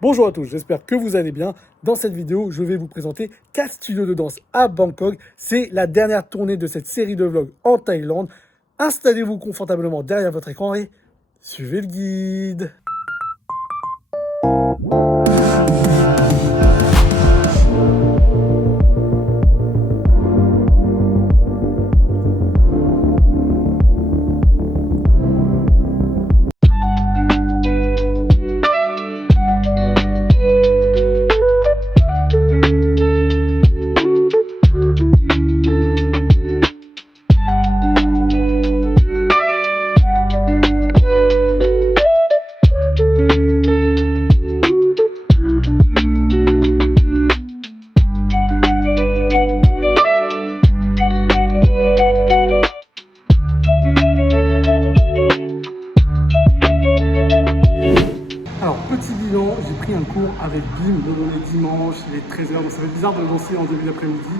Bonjour à tous, j'espère que vous allez bien. Dans cette vidéo, je vais vous présenter 4 studios de danse à Bangkok. C'est la dernière tournée de cette série de vlogs en Thaïlande. Installez-vous confortablement derrière votre écran et suivez le guide. Alors, petit bilan, j'ai pris un cours avec Bim, on est dimanche, il est 13h, donc ça fait bizarre de danser en début d'après-midi.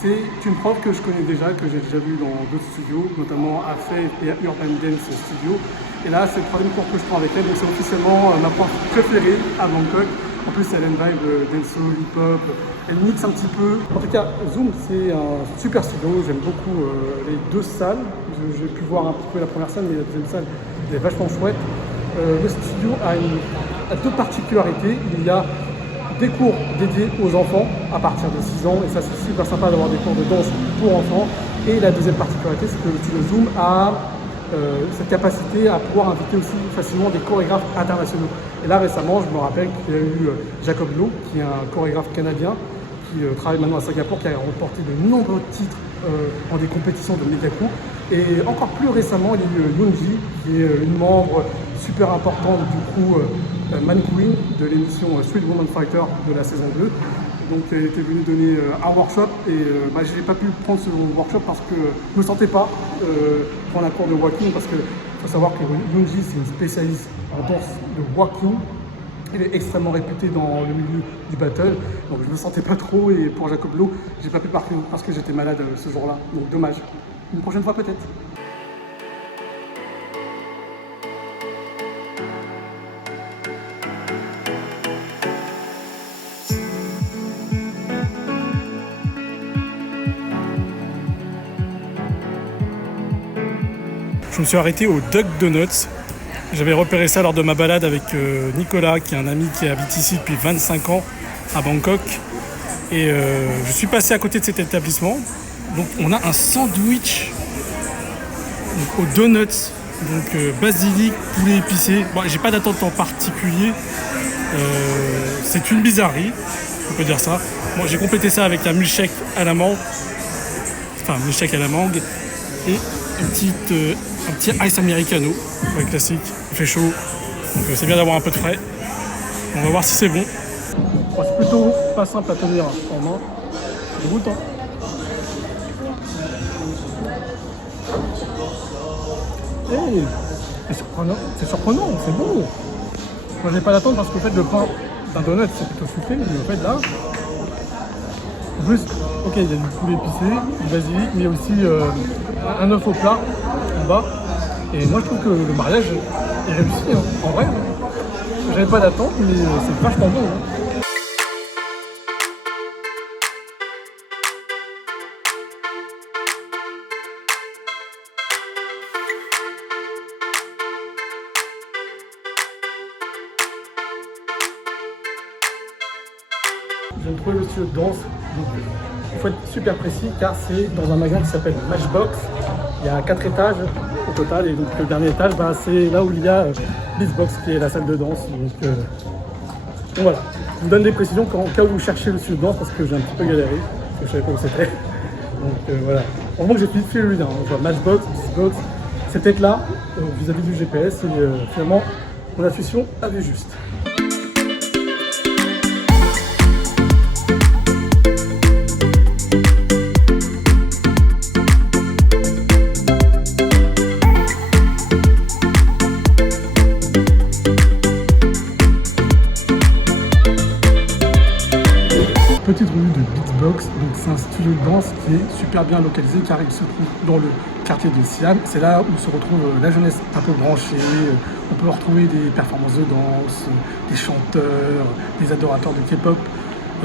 C'est une prof que je connais déjà, que j'ai déjà vue dans d'autres studios, notamment à Faye et à Urban Dance Studio. Et là, c'est le troisième cours que je prends avec elle, donc c'est officiellement ma prof préférée à Bangkok. En plus, elle a une vibe dancehall, hip-hop, elle mixe un petit peu. En tout cas, Zoom, c'est un super studio, j'aime beaucoup les deux salles. J'ai pu voir un petit peu la première salle, mais la deuxième salle, elle est vachement chouette. Le studio a deux particularités. Il y a des cours dédiés aux enfants à partir de 6 ans, et ça c'est super sympa d'avoir des cours de danse pour enfants. Et la deuxième particularité, c'est que le studio Zoom a cette capacité à pouvoir inviter aussi facilement des chorégraphes internationaux. Et là récemment, je me rappelle qu'il y a eu Jacob Lowe, qui est un chorégraphe canadien, qui travaille maintenant à Singapour, qui a remporté de nombreux titres dans des compétitions de Megaku. Et encore plus récemment, il y a eu Yoonji, qui est une membre super importante du coup Man Queen de l'émission Sweet Woman Fighter de la saison 2. Donc elle était venue donner un workshop et je n'ai pas pu prendre ce workshop parce que je ne me sentais pas prendre un cours de walking, parce qu'il faut savoir que Yoonji, c'est une spécialiste en danse de walking. Il est extrêmement réputé dans le milieu du battle, donc je me sentais pas trop, et pour Jacob Lowe, j'ai pas pu partir parce que j'étais malade ce jour-là, donc dommage. Une prochaine fois peut-être. Je me suis arrêté au Duck Donuts. J'avais repéré ça lors de ma balade avec Nicolas, qui est un ami qui habite ici depuis 25 ans à Bangkok. Et je suis passé à côté de cet établissement. Donc on a un sandwich donc, aux donuts, donc basilic, poulet épicé. Bon, j'ai pas d'attente en particulier. C'est une bizarrerie, on peut dire ça. Moi j'ai complété ça avec un milkshake à la mangue. Enfin, milkshake à la mangue. Et un petit ice americano, classique, il fait chaud, donc c'est bien d'avoir un peu de frais. On va voir si c'est bon. Bon, c'est plutôt pas simple à tenir en main, c'est dégoûtant. Hey, c'est surprenant, c'est bon. Moi j'ai pas d'attente parce qu'en fait le pain d'un donut c'est plutôt sucré, mais en fait là, en plus, ok, il y a du poulet épicé, du basilic, mais aussi un œuf au plat en bas. Et moi je trouve que le mariage est réussi, hein. En vrai. J'avais pas d'attente, mais c'est vachement bon. Hein. Je viens de trouver le studio de danse. Donc, il faut être super précis car c'est dans un magasin qui s'appelle Matchbox. Il y a 4 étages au total, et donc le dernier étage, c'est là où il y a Beatsbox, qui est la salle de danse. Donc voilà, je vous donne des précisions en cas où vous cherchez le studio de danse, parce que j'ai un petit peu galéré, parce que je savais pas où c'était. Donc voilà, en gros j'ai fait le lien, je vois Matchbox, Beatsbox, c'est peut-être là, vis-à-vis du GPS, et finalement mon intuition avait juste. petite revue de Beatbox. Donc c'est un studio de danse qui est super bien localisé car il se trouve dans le quartier de Siam. C'est là où se retrouve la jeunesse un peu branchée. On peut retrouver des performances de danse, des chanteurs, des adorateurs de K-pop.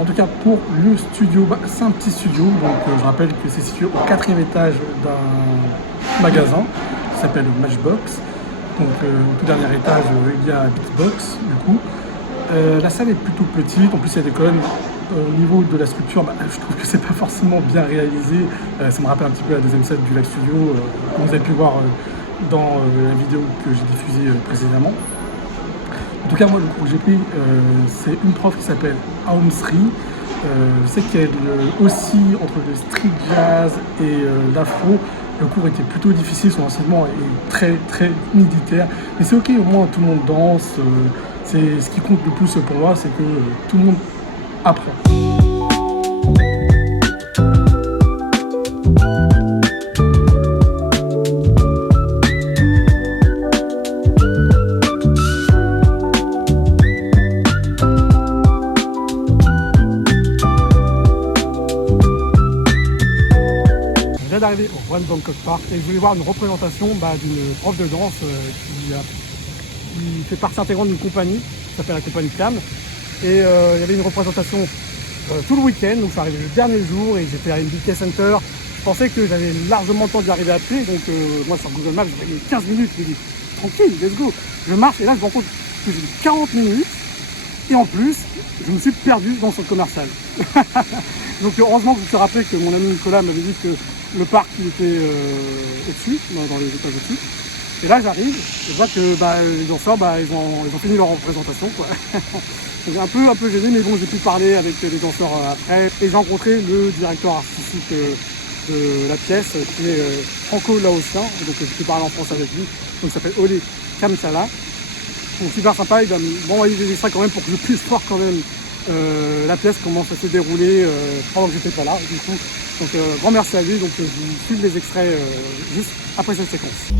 En tout cas pour le studio, c'est un petit studio. Donc je rappelle que c'est situé au 4e étage d'un magasin qui s'appelle Matchbox. Donc au tout dernier étage, il y a Beatbox du coup. La salle est plutôt petite, en plus il y a des colonnes. Au niveau de la structure, je trouve que c'est pas forcément bien réalisé. Ça me rappelle un petit peu la deuxième scène du Lac Studio, comme vous avez pu voir dans la vidéo que j'ai diffusée précédemment. En tout cas, moi, le cours que j'ai pris, c'est une prof qui s'appelle Aum Sri. Je sais qu'elle oscille entre le street jazz et l'afro. Le cours était plutôt difficile, son enseignement est très très militaire. Mais c'est ok, au moins tout le monde danse. C'est ce qui compte le plus pour moi, c'est que tout le monde apprend. Je viens d'arriver au One Bangkok Park et je voulais voir une représentation d'une prof de danse qui fait partie intégrante d'une compagnie qui s'appelle la compagnie Cam. Et il y avait une représentation tout le week-end, donc ça arrivait le dernier jour et j'étais à MBK Center. Je pensais que j'avais largement le temps d'y arriver à pied, donc moi sur Google Maps, j'ai mis 15 minutes, je me dis tranquille, let's go. Je marche et là je me rends compte que j'ai mis 40 minutes et en plus, je me suis perdu dans le centre commercial. Donc heureusement que je me suis rappelé que mon ami Nicolas m'avait dit que le parc il était au-dessus, dans les étages au-dessus. Et là j'arrive, je vois que les danseurs ils ont fini leur représentation quoi. J'ai un peu gêné, mais bon, j'ai pu parler avec les danseurs après. Et j'ai rencontré le directeur artistique de la pièce, qui est franco-laotien. Donc j'ai pu parler en France avec lui. Donc il s'appelle Olé Kamchala. Donc super sympa, il va m'envoyer des extraits quand même pour que je puisse voir quand même la pièce, comment ça s'est déroulé pendant que j'étais pas là. Du coup. Donc grand merci à lui. Donc je vous filme les extraits juste après cette séquence.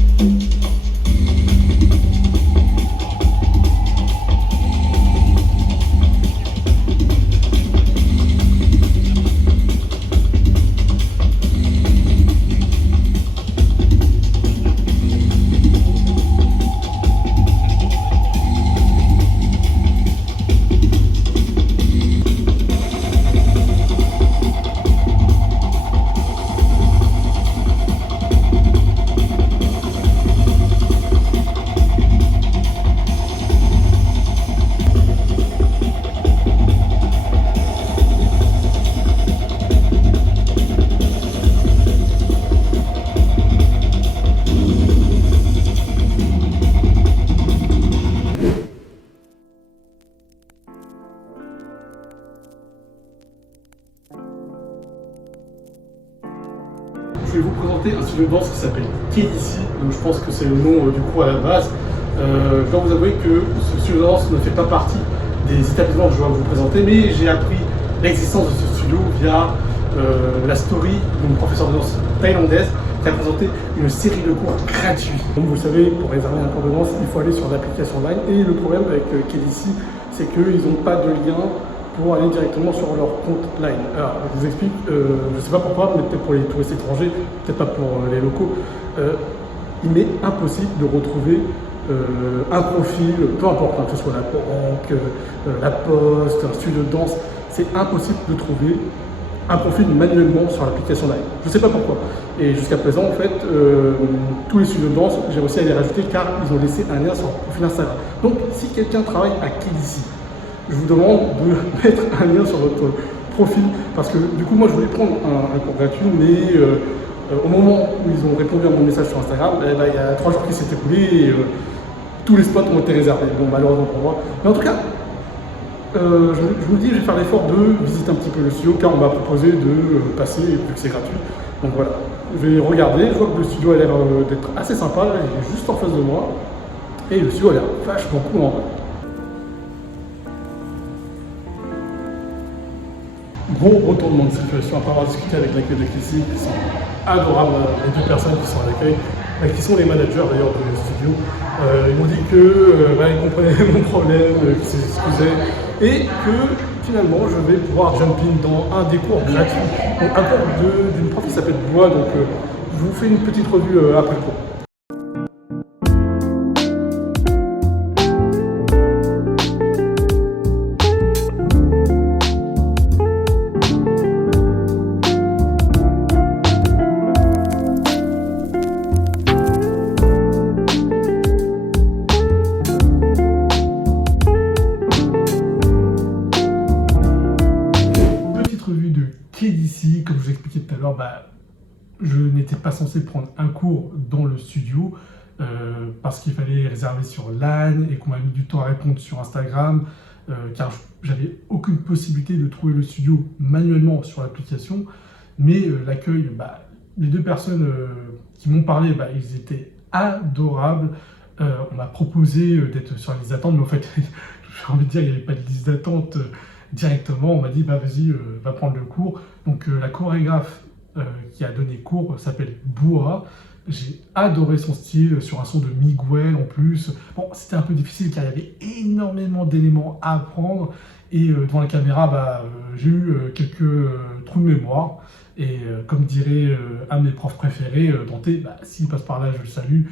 Je vais vous présenter un studio de danse qui s'appelle KDC, donc je pense que c'est le nom du cours à la base. Je dois vous avouer que ce studio de danse ne fait pas partie des établissements que je dois vous présenter, mais j'ai appris l'existence de ce studio via la story d'une professeure de danse thaïlandaise qui a présenté une série de cours gratuits. Comme vous le savez, pour réserver un cours de danse, il faut aller sur l'application online, et le problème avec KDC, c'est qu'ils n'ont pas de lien pour aller directement sur leur compte Line. Alors, je vous explique, je ne sais pas pourquoi, mais peut-être pour les touristes étrangers, peut-être pas pour les locaux, il m'est impossible de retrouver un profil, peu importe, que ce soit la banque, la poste, un studio de danse, c'est impossible de trouver un profil manuellement sur l'application Line. Je ne sais pas pourquoi. Et jusqu'à présent, en fait, tous les studios de danse, j'ai réussi à les rajouter car ils ont laissé un lien sur leur profil Instagram. Donc, si quelqu'un travaille à KDC, je vous demande de mettre un lien sur votre profil, parce que du coup moi je voulais prendre un cours gratuit, mais au moment où ils ont répondu à mon message sur Instagram, il y a 3 jours qui s'étaient écoulés et tous les spots ont été réservés. Bon, malheureusement pour moi. Mais en tout cas, je vous dis, je vais faire l'effort de visiter un petit peu le studio car on m'a proposé de passer vu que c'est gratuit. Donc voilà, je vais regarder, je vois que le studio a l'air d'être assez sympa, là, il est juste en face de moi et le studio a l'air vachement cool en vrai. Gros retournement de situation après avoir discuté avec l'accueil de KDC, qui sont adorables, les 2 personnes qui sont à l'accueil, qui sont les managers d'ailleurs du studio. Ils m'ont dit qu'ils comprenaient mon problème, qu'ils s'excusaient et que finalement, je vais pouvoir jump in dans un des cours gratuits. Donc, un cours d'une prof qui s'appelle Bois. Donc, je vous fais une petite revue après le cours. KDC, comme je vous expliquais tout à l'heure, je n'étais pas censé prendre un cours dans le studio parce qu'il fallait réserver sur LAN et qu'on m'a mis du temps à répondre sur Instagram car j'avais aucune possibilité de trouver le studio manuellement sur l'application. Mais l'accueil, les deux personnes qui m'ont parlé, ils étaient adorables. On m'a proposé d'être sur la liste d'attente, mais en fait, j'ai envie de dire qu'il n'y avait pas de liste d'attente directement. On m'a dit, vas-y, va prendre le cours. Donc la chorégraphe qui a donné cours s'appelle Boa. J'ai adoré son style, sur un son de Miguel en plus. Bon, c'était un peu difficile car il y avait énormément d'éléments à apprendre. Et devant la caméra, j'ai eu quelques trous de mémoire. Et comme dirait un de mes profs préférés, Dante, s'il passe par là, je le salue.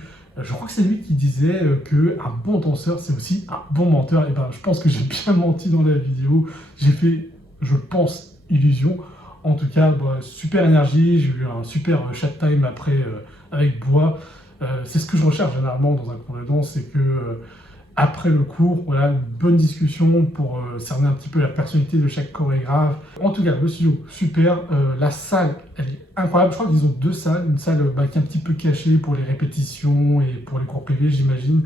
Je crois que c'est lui qui disait qu'un bon danseur, c'est aussi un bon menteur. Et je pense que j'ai bien menti dans la vidéo. J'ai fait, je pense, illusion. En tout cas, super énergie. J'ai eu un super chat time après avec Bois. C'est ce que je recherche généralement dans un cours de danse, c'est que après le cours, voilà, une bonne discussion pour cerner un petit peu la personnalité de chaque chorégraphe. En tout cas, le studio, super. La salle, elle est incroyable. Je crois qu'ils ont deux salles. Une salle qui est un petit peu cachée pour les répétitions et pour les cours privés, j'imagine.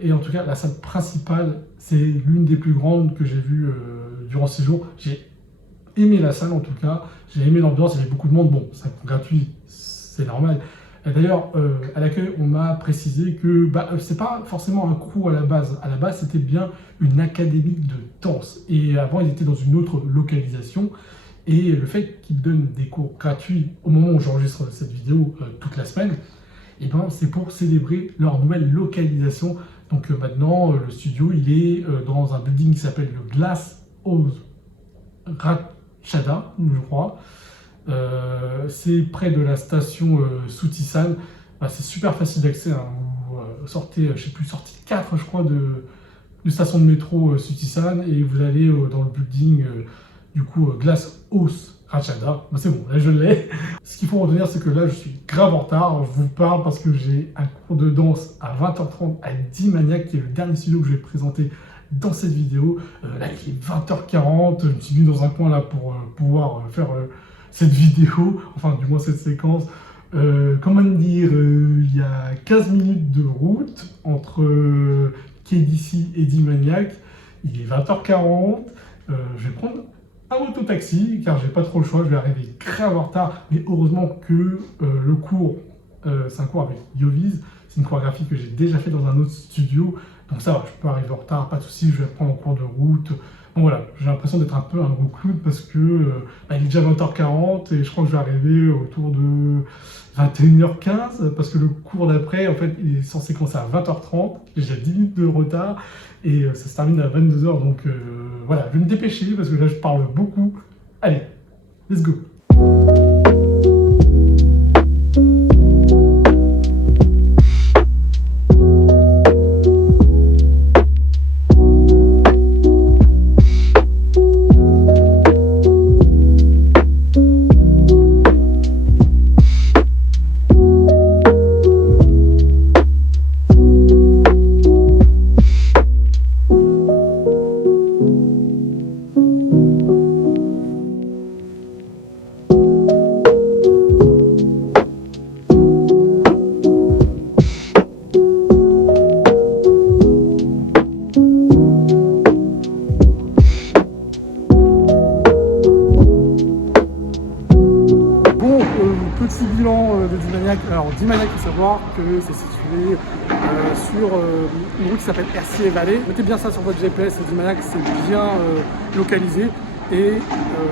Et en tout cas, la salle principale, c'est l'une des plus grandes que j'ai vues durant ces jours. J'ai aimé la salle en tout cas. J'ai aimé l'ambiance, il y avait beaucoup de monde. Bon, c'est gratuit, c'est normal. D'ailleurs, à l'accueil, on m'a précisé que c'est pas forcément un cours à la base. À la base, c'était bien une académie de danse. Et avant, ils étaient dans une autre localisation. Et le fait qu'ils donnent des cours gratuits au moment où j'enregistre cette vidéo toute la semaine, c'est pour célébrer leur nouvelle localisation. Donc maintenant, le studio, il est dans un building qui s'appelle le Glass House Ratchada, je crois. C'est près de la station Soutisan. C'est super facile d'accès. Vous sortez, je sais plus, sortie 4, je crois, de station de métro Soutisan et vous allez dans le building du coup Glass House Ratchada. C'est bon, là je l'ai. Ce qu'il faut retenir, c'est que là je suis grave en retard. Je vous parle parce que j'ai un cours de danse à 20h30 à D-Maniac, qui est le dernier studio que je vais présenter dans cette vidéo. Là il est 20h40. Je me suis mis dans un coin là pour pouvoir faire cette vidéo, enfin du moins cette séquence. Comment dire, il y a 15 minutes de route entre KDC et D-Maniac. Il est 20h40. Je vais prendre un mototaxi car j'ai pas trop le choix, je vais arriver grave en retard. Mais heureusement que le cours, c'est un cours avec Yoviz, c'est une chorégraphie que j'ai déjà fait dans un autre studio. Donc ça va, je peux arriver en retard, pas de souci, je vais prendre en cours de route. Bon voilà, j'ai l'impression d'être un peu un gros clown parce que il est déjà 20h40 et je crois que je vais arriver autour de 21h15 parce que le cours d'après, en fait, il est censé commencer à 20h30. J'ai déjà 10 minutes de retard et ça se termine à 22h. Donc voilà, je vais me dépêcher parce que là, je parle beaucoup. Allez, let's go! Petit bilan de D-Maniac. Alors D-Maniac, il faut savoir que c'est situé sur une route qui s'appelle Ercier Vallée. Mettez bien ça sur votre GPS, D-Maniac, c'est bien localisé. Et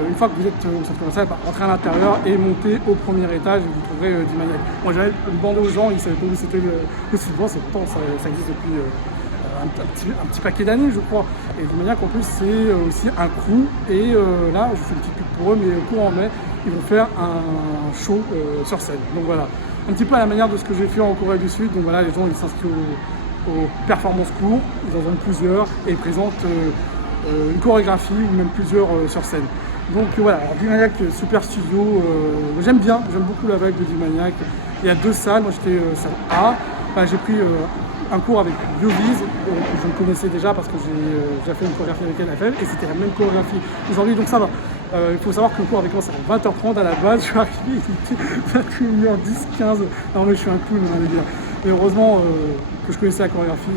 une fois que vous êtes au centre commercial, rentrez à l'intérieur et montez au premier étage et vous trouverez D-Maniac. Moi j'avais demandé aux gens, ils savaient pas où c'était le studio, c'est pourtant ça existe depuis un petit paquet d'années, je crois. Et Dimaniac, en plus, c'est aussi un crew. Et là, je fais une petite pub pour eux, mais courant mai, ils vont faire un show sur scène. Donc voilà, un petit peu à la manière de ce que j'ai fait en Corée du Sud. Donc voilà, les gens, ils s'inscrivent aux performances courts, ils en ont plusieurs et ils présentent une chorégraphie ou même plusieurs sur scène. Donc voilà, alors Dimaniac, super studio, j'aime beaucoup la vibe de Dimaniac. Il y a 2 salles, moi j'étais salle A, enfin, j'ai pris un cours avec Yoviz, que je me connaissais déjà parce que j'ai fait une chorégraphie avec elle, et c'était la même chorégraphie aujourd'hui, donc ça va. Il faut savoir que le cours avec moi c'est à 20h30 à la base, je suis arrivé, il était 21h10, 15, non mais je suis un clown, les gars. Mais heureusement que je connaissais la chorégraphie,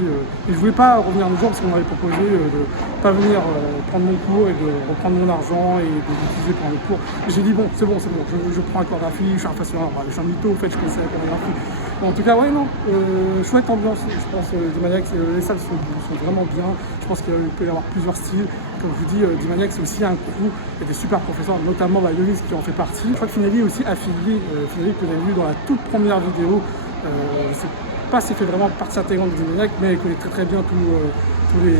et je voulais pas revenir le jour parce qu'on m'avait proposé de pas venir prendre mon cours et de reprendre mon argent et de l'utiliser pour un autre cours. Et j'ai dit bon, c'est bon, je prends la chorégraphie, je suis un façonneur, je suis un mytho, en fait, je connaissais la chorégraphie. Bon, en tout cas, ouais, non, chouette ambiance, je pense, Dimaniac, les salles sont vraiment bien, je pense qu'il peut y avoir plusieurs styles. Comme je vous dis, Dimaniac, c'est aussi un crew, il y a des super professeurs, notamment Yovis qui en fait partie. Je crois que Finelli est aussi affilié, Finelli que vous avez vu dans la toute première vidéo. Je ne sais pas s'il fait vraiment partie intégrante de Dimaniac, mais elle connaît très bien tous les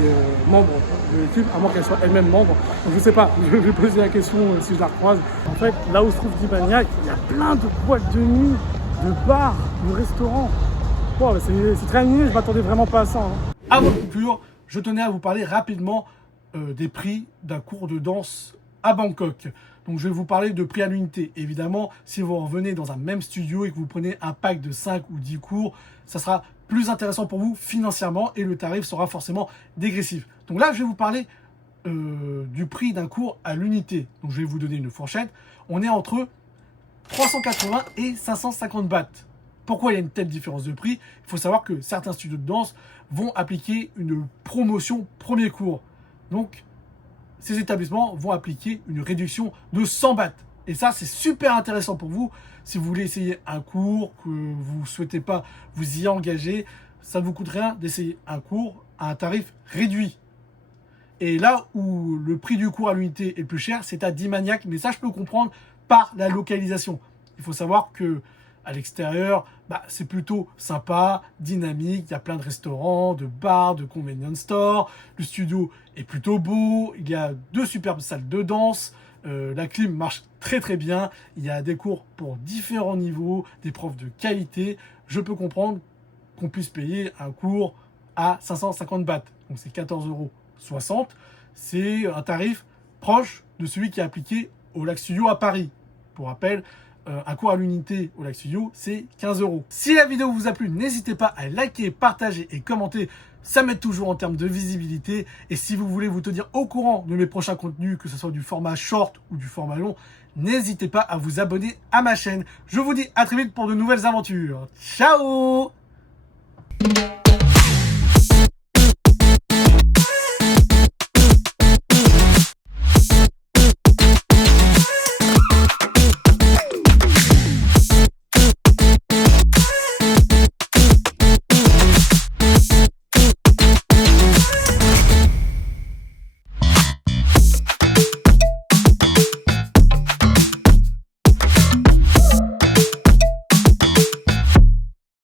membres de l'équipe, à moins qu'elle soit elle-même membre. Donc je ne sais pas, je vais lui poser la question si je la recroise. En fait, là où se trouve Dimaniac, il y a plein de boîtes de nuit, de bars, de restaurants. Wow, c'est très animé, je ne m'attendais vraiment pas à ça. Avant de conclure, je tenais à vous parler rapidement des prix d'un cours de danse à Bangkok. Donc je vais vous parler de prix à l'unité. Évidemment, si vous revenez dans un même studio et que vous prenez un pack de 5 ou 10 cours, ça sera plus intéressant pour vous financièrement et le tarif sera forcément dégressif. Donc là, je vais vous parler du prix d'un cours à l'unité. Donc je vais vous donner une fourchette. On est entre 380 et 550 bahts. Pourquoi il y a une telle différence de prix? Il faut savoir que certains studios de danse vont appliquer une promotion premier cours. Donc, ces établissements vont appliquer une réduction de 100 bahts. Et ça, c'est super intéressant pour vous. Si vous voulez essayer un cours, que vous ne souhaitez pas vous y engager, ça ne vous coûte rien d'essayer un cours à un tarif réduit. Et là où le prix du cours à l'unité est le plus cher, c'est à Dimaniac. Mais ça, je peux comprendre par la localisation. Il faut savoir que à l'extérieur, c'est plutôt sympa, dynamique, il y a plein de restaurants, de bars, de convenience stores, le studio est plutôt beau, il y a 2 superbes salles de danse, la clim marche très bien, il y a des cours pour différents niveaux, des profs de qualité. Je peux comprendre qu'on puisse payer un cours à 550 bahts, donc c'est 14,60 €. C'est un tarif proche de celui qui est appliqué au Lac Studio à Paris. Pour rappel, un cours à l'unité au Lac Studio, c'est 15 €. Si la vidéo vous a plu, n'hésitez pas à liker, partager et commenter. Ça m'aide toujours en termes de visibilité. Et si vous voulez vous tenir au courant de mes prochains contenus, que ce soit du format short ou du format long, n'hésitez pas à vous abonner à ma chaîne. Je vous dis à très vite pour de nouvelles aventures. Ciao!